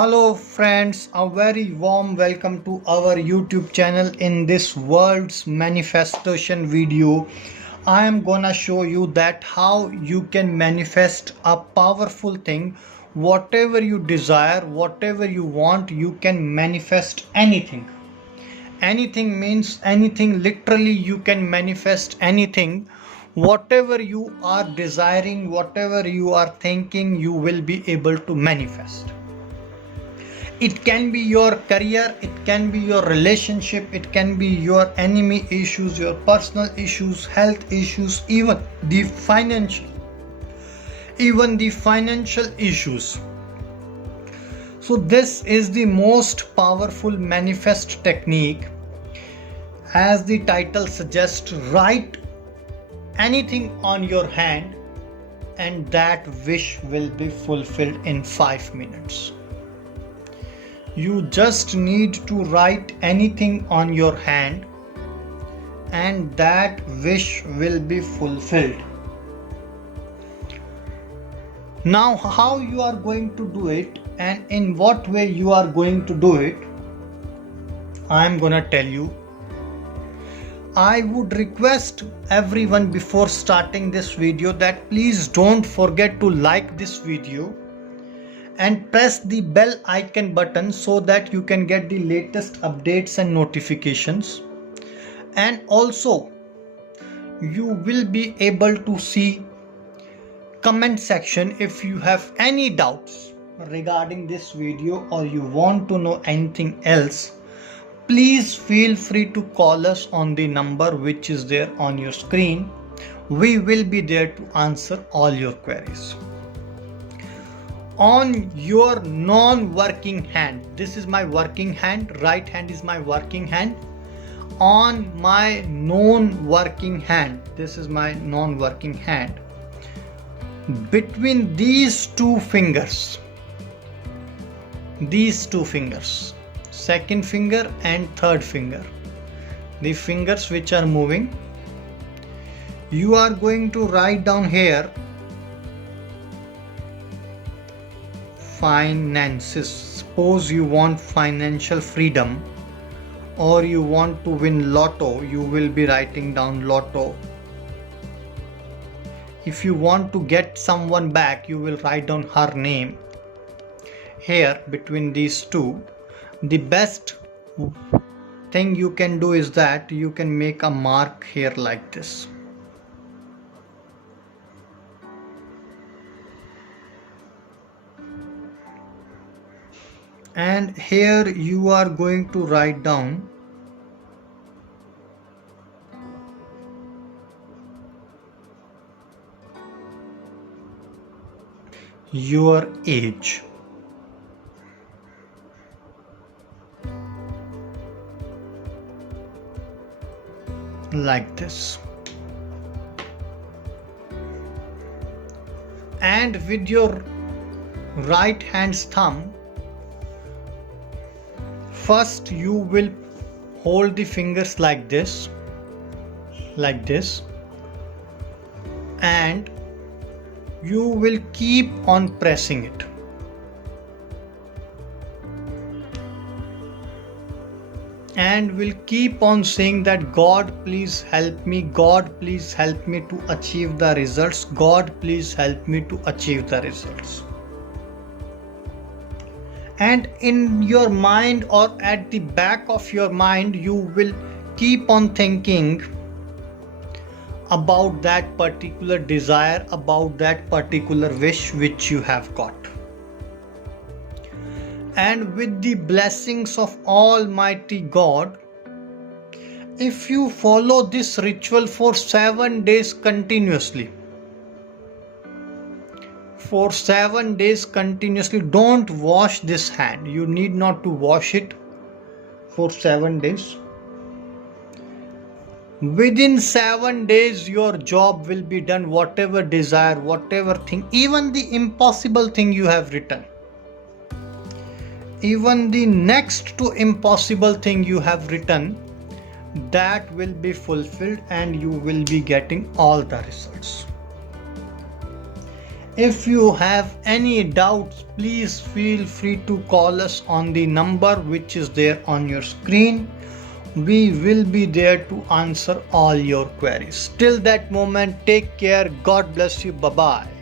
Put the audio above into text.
Hello friends, a very warm welcome to our YouTube channel. In this world's manifestation video, I am gonna show you that how you can manifest a powerful thing. Whatever you desire, whatever you want, you can manifest anything. Anything means anything, literally you can manifest anything. Whatever you are desiring, whatever you are thinking, you will be able to manifest. It can be your career, it can be your relationship, it can be your enemy issues, your personal issues, health issues, even the financial issues. So this is the most powerful manifest technique. As the title suggests, write anything on your hand and that wish will be fulfilled in 5 minutes. You just need to write anything on your hand and that wish will be fulfilled. Now, how you are going to do it and in what way you are going to do it, I am gonna tell you. I would request everyone before starting this video that please don't forget to like this video and press the bell icon button so that you can get the latest updates and notifications. And also you will be able to see comment section if you have any doubts regarding this video or you want to know anything else. Please feel free to call us on the number which is there on your screen. We will be there to answer all your queries. On your non-working hand, this is my working hand, right hand is my working hand. On my non-working hand, this is my non-working hand. Between these two fingers, second finger and third finger, the fingers which are moving, you are going to write down here finances. Suppose you want financial freedom or you want to win lotto, you will be writing down lotto. If you want to get someone back, you will write down her name. Here between these two, the best thing you can do is that you can make a mark here like this. And here you are going to write down your age. Like this. And with your right hand's thumb, first you will hold the fingers like this, and you will keep on pressing it. And will keep on saying that God please help me, God please help me to achieve the results, God please help me to achieve the results. And in your mind or at the back of your mind, you will keep on thinking about that particular desire, about that particular wish which you have got. And with the blessings of Almighty God, if you follow this ritual for 7 days continuously, don't wash this hand. You need not to wash it for 7 days. Within 7 days, your job will be done. Whatever desire, whatever thing, even the impossible thing you have written, even the next to impossible thing you have written, that will be fulfilled and you will be getting all the results. If you have any doubts, please feel free to call us on the number which is there on your screen. We will be there to answer all your queries. Till that moment, take care. God bless you. Bye bye.